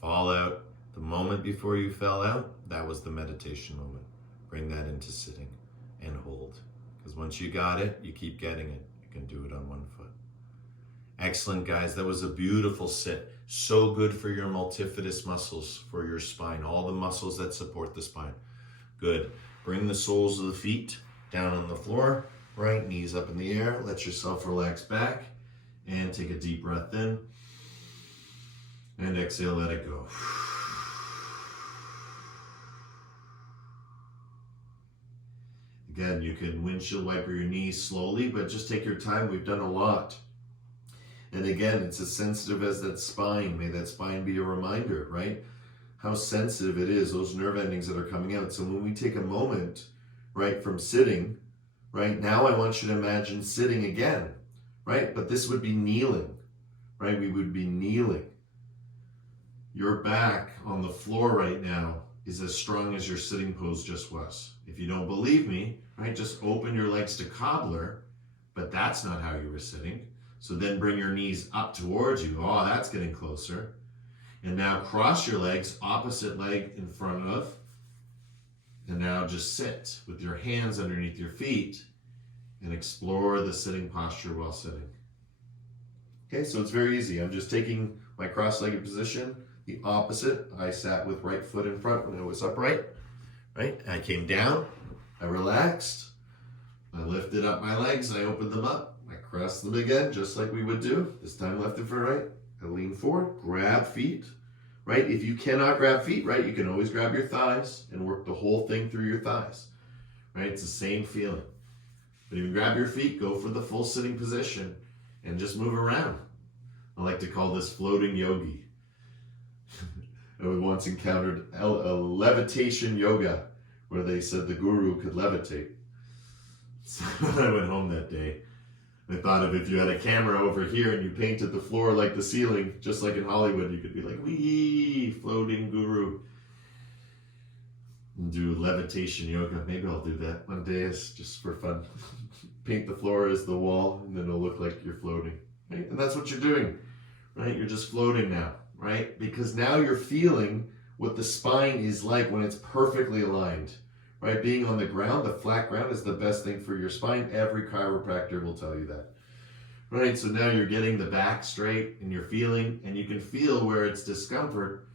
fall out. The moment before you fell out, that was the meditation moment. Bring that into sitting and hold. Because once you got it, you keep getting it. You can do it on one foot. Excellent, guys. That was a beautiful sit. So good for your multifidus muscles, for your spine, all the muscles that support the spine. Good. Bring the soles of the feet down on the floor, right? Knees up in the air. Let yourself relax back and take a deep breath in. And exhale, let it go. Again, you can windshield wiper your knees slowly, but just take your time. We've done a lot. And again, it's as sensitive as that spine. May that spine be a reminder, right? How sensitive it is, those nerve endings that are coming out. So when we take a moment, right, from sitting, right, now I want you to imagine sitting again, right? But this would be kneeling, right? We would be kneeling. Your back on the floor right now is as strong as your sitting pose just was. If you don't believe me, right, just open your legs to cobbler, but that's not how you were sitting. So then bring your knees up towards you. Oh, that's getting closer. And now cross your legs, opposite leg in front of. And now just sit with your hands underneath your feet and explore the sitting posture while sitting. Okay, so it's very easy. I'm just taking my cross-legged position, the opposite. I sat with right foot in front when I was upright, right? I came down, I relaxed, I lifted up my legs, I opened them up, I crossed them again, just like we would do. This time left and for right. I lean forward, grab feet, right? If you cannot grab feet, right, you can always grab your thighs and work the whole thing through your thighs, right? It's the same feeling. But if you grab your feet, go for the full sitting position and just move around. I like to call this floating yogi. I once encountered a levitation yoga where they said the guru could levitate. So I went home that day. I thought of if you had a camera over here and you painted the floor like the ceiling, just like in Hollywood, you could be like, wee, floating guru. And do levitation yoga. Maybe I'll do that one day. It's just for fun. Paint the floor as the wall, and then it'll look like you're floating. Right? And that's what you're doing, right? You're just floating now, right? Because now you're feeling what the spine is like when it's perfectly aligned, right? Being on the ground, the flat ground is the best thing for your spine. Every chiropractor will tell you that, right? So now you're getting the back straight and you're feeling, and you can feel where it's discomfort.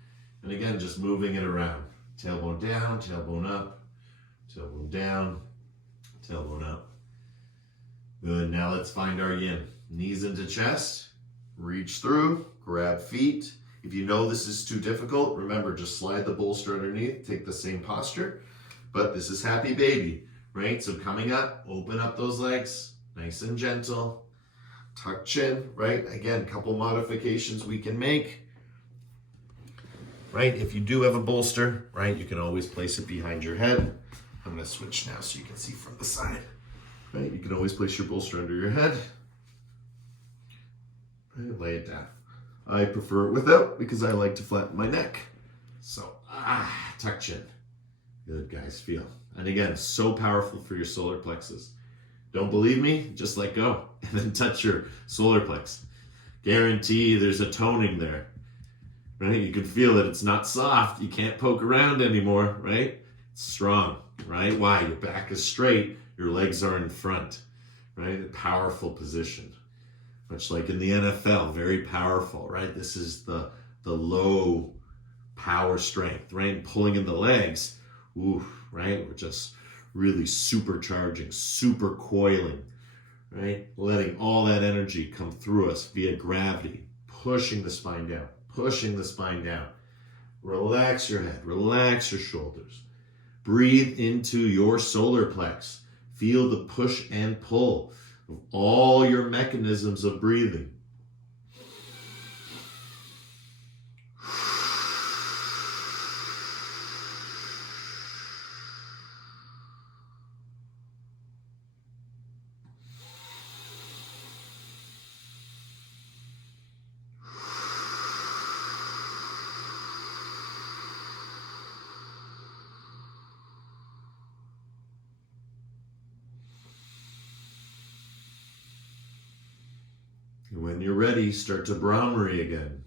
And again, just moving it around. Tailbone down, tailbone up, tailbone down, tailbone up. Good, now let's find our yin. Knees into chest, reach through, grab feet. If you know this is too difficult, remember, just slide the bolster underneath, take the same posture. But this is happy baby, right? So coming up, open up those legs, nice and gentle. Tuck chin, right? Again, couple modifications we can make. Right, if you do have a bolster, right, you can always place it behind your head. I'm gonna switch now so you can see from the side. Right, you can always place your bolster under your head. Right, lay it down. I prefer it without because I like to flatten my neck. So, tuck chin. Good, guys, feel. And again, so powerful for your solar plexus. Don't believe me? Just let go and then touch your solar plex. Guarantee there's a toning there. Right? You can feel that it's not soft. You can't poke around anymore, right? It's strong, right? Why? Your back is straight. Your legs are in front, right? A powerful position. Much like in the NFL, very powerful, right? This is the low power strength, right? And pulling in the legs, ooh, right? We're just really supercharging, super coiling, right? Letting all that energy come through us via gravity, pushing the spine down. Pushing the spine down. Relax your head, relax your shoulders. Breathe into your solar plex. Feel the push and pull of all your mechanisms of breathing. And when you're ready, start to Brahmari again.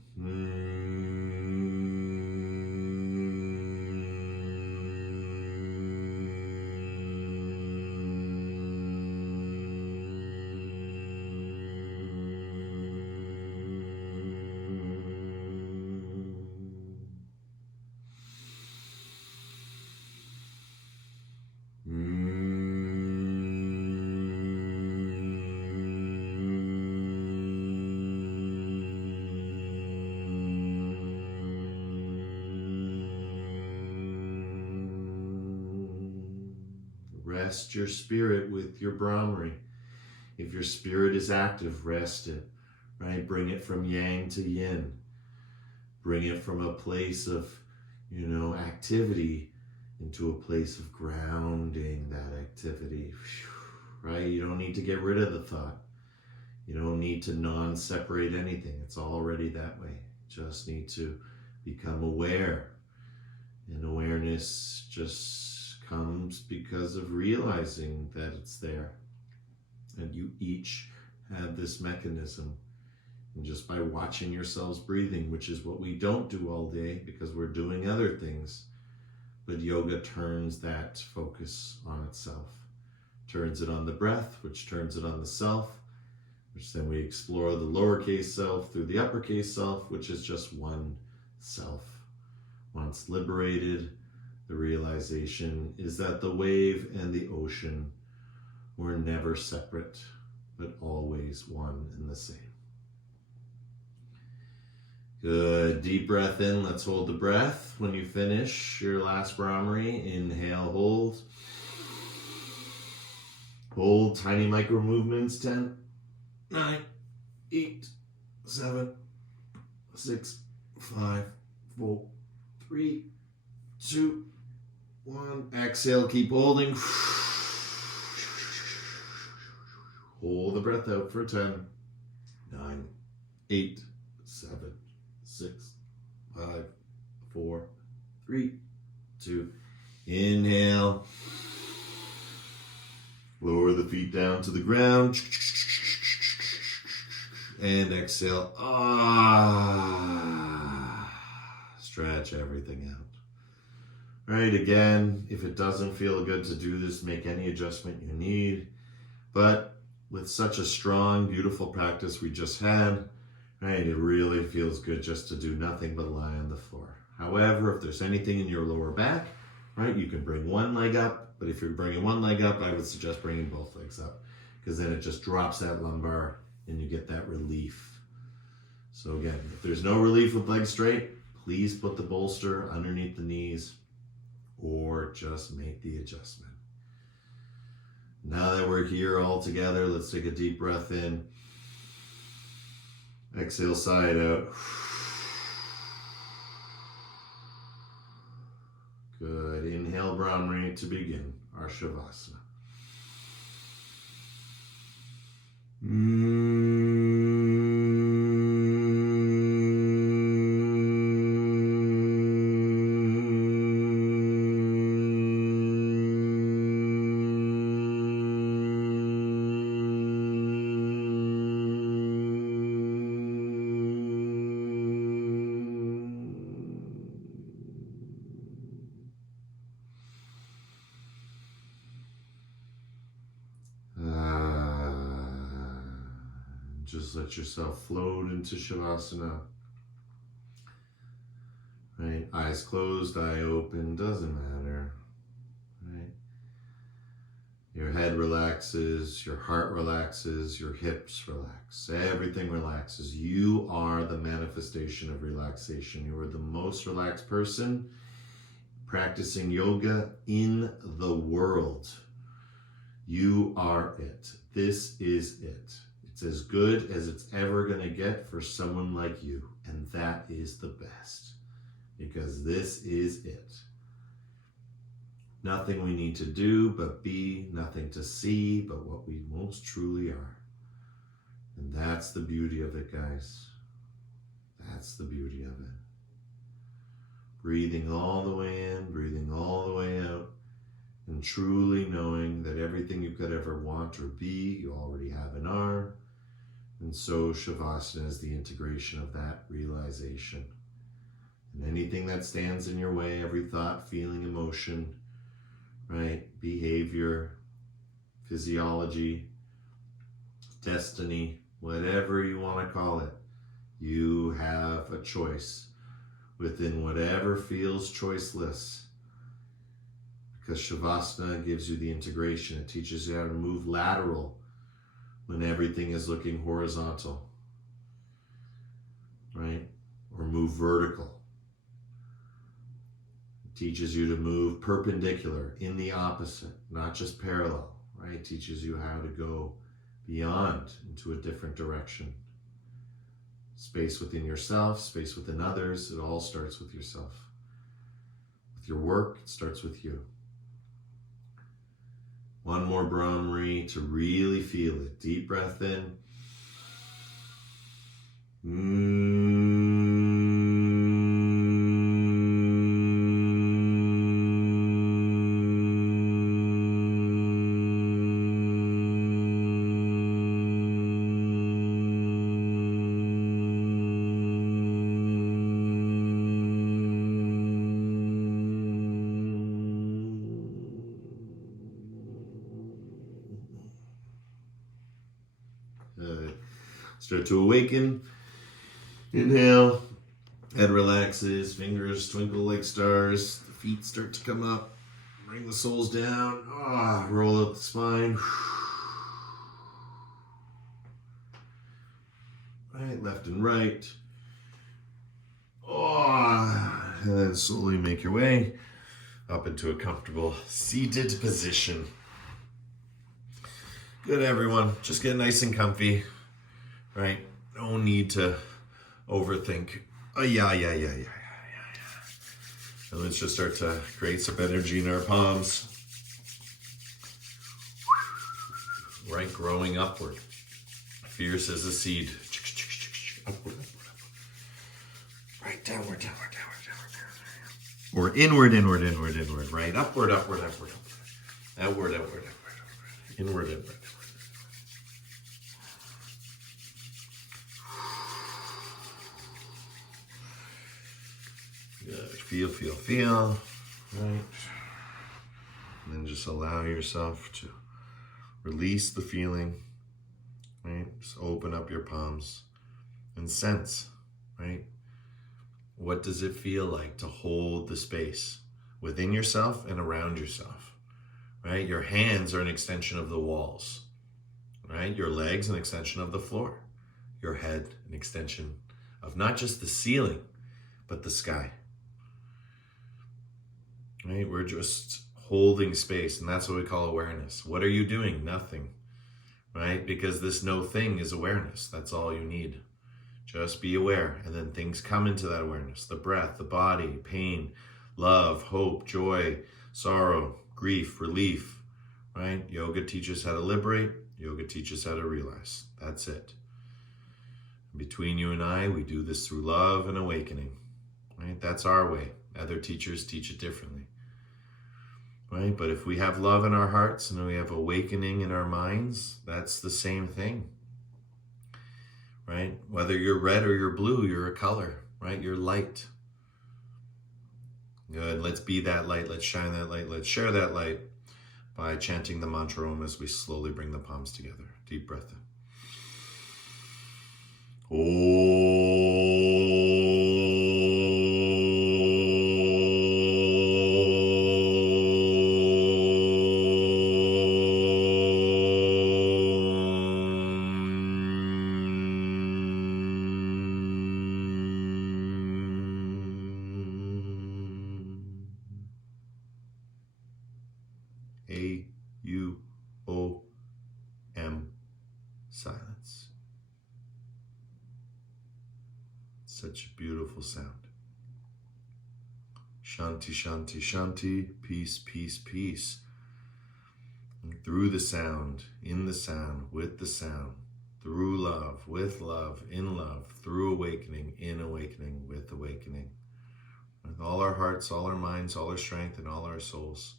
Rest your spirit with your Brahmari. If your spirit is active, rest it, right? Bring it from yang to yin. Bring it from a place of, activity into a place of grounding that activity, right? You don't need to get rid of the thought. You don't need to non-separate anything. It's already that way. Just need to become aware. And awareness just comes because of realizing that it's there. And you each have this mechanism. And just by watching yourselves breathing, which is what we don't do all day because we're doing other things, but yoga turns that focus on itself. Turns it on the breath, which turns it on the self, which then we explore the lowercase self through the uppercase self, which is just one self. Once liberated, the realization is that the wave and the ocean were never separate, but always one and the same. Good. Deep breath in. Let's hold the breath. When you finish your last Brahmari, inhale, hold. Hold tiny micro movements. 10, 9, 8, 7, 6, 5, 4, 3, 2, 1. Exhale, keep holding. Hold the breath out for 10, 9, 8, 7, 6, 5, 4, 3, 2. Inhale. Lower the feet down to the ground. And exhale. Stretch everything out. All right, again, if it doesn't feel good to do this, make any adjustment you need. But with such a strong, beautiful practice we just had, right, it really feels good just to do nothing but lie on the floor. However, if there's anything in your lower back, right, you can bring one leg up. But if you're bringing one leg up, I would suggest bringing both legs up, because then it just drops that lumbar and you get that relief. So again, if there's no relief with legs straight, please put the bolster underneath the knees or just make the adjustment. Now that we're here all together, let's take a deep breath in. Exhale, side out. Good. Inhale, Brahmari to begin our Shavasana. Just let yourself float into Shavasana. Right? Eyes closed, eye open, doesn't matter. Right? Your head relaxes, your heart relaxes, your hips relax. Everything relaxes. You are the manifestation of relaxation. You are the most relaxed person practicing yoga in the world. You are it. This is it. It's as good as it's ever going to get for someone like you. And that is the best. Because this is it. Nothing we need to do but be, nothing to see but what we most truly are. And that's the beauty of it, guys. That's the beauty of it. Breathing all the way in, breathing all the way out, and truly knowing that everything you could ever want or be, you already have and are. And so Shavasana is the integration of that realization. And anything that stands in your way, every thought, feeling, emotion, right, behavior, physiology, destiny, whatever you want to call it, you have a choice within whatever feels choiceless. Because Shavasana gives you the integration. It teaches you how to move lateral when everything is looking horizontal, right? Or move vertical. It teaches you to move perpendicular, in the opposite, not just parallel, right? It teaches you how to go beyond into a different direction. Space within yourself, space within others, it all starts with yourself. With your work, it starts with you. One more Brahmari to really feel it. Deep breath in. Start to awaken. Inhale. Head relaxes. Fingers twinkle like stars. The feet start to come up. Bring the soles down. Roll out the spine. Right, left and right. And then slowly make your way up into a comfortable seated position. Good, everyone. Just get nice and comfy. Right? No need to overthink. Yeah. And let's just start to create some energy in our palms. Right, growing upward. Fierce as a seed. Upward. Right, downward. Or inward. Right, upward. Outward. Inward. Good. Feel. Right. And then just allow yourself to release the feeling. Right? Just open up your palms and sense, right? What does it feel like to hold the space within yourself and around yourself, right? Your hands are an extension of the walls, right? Your legs, an extension of the floor. Your head, an extension of not just the ceiling, but the sky, right? We're just holding space, and that's what we call awareness. What are you doing? Nothing. Right? Because this no thing is awareness. That's all you need. Just be aware. And then things come into that awareness. The breath, the body, pain, love, hope, joy, sorrow, grief, relief. Right? Yoga teaches how to liberate. Yoga teaches how to realize. That's it. Between you and I, we do this through love and awakening. Right? That's our way. Other teachers teach it differently. Right? But if we have love in our hearts and we have awakening in our minds, that's the same thing. Right? Whether you're red or you're blue, you're a color, right? You're light. Good. Let's be that light. Let's shine that light. Let's share that light by chanting the mantra Om as we slowly bring the palms together. Deep breath in. A-U-O-M, silence. Such a beautiful sound. Shanti, shanti, shanti, peace, peace, peace. And through the sound, in the sound, with the sound, through love, with love, in love, through awakening, in awakening, with awakening. With all our hearts, all our minds, all our strength, and all our souls.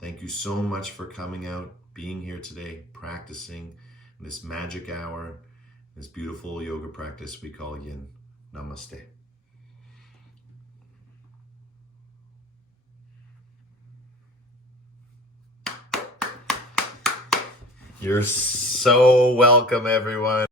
Thank you so much for coming out, being here today, practicing in this magic hour, this beautiful yoga practice we call Yin. Namaste. You're so welcome, everyone.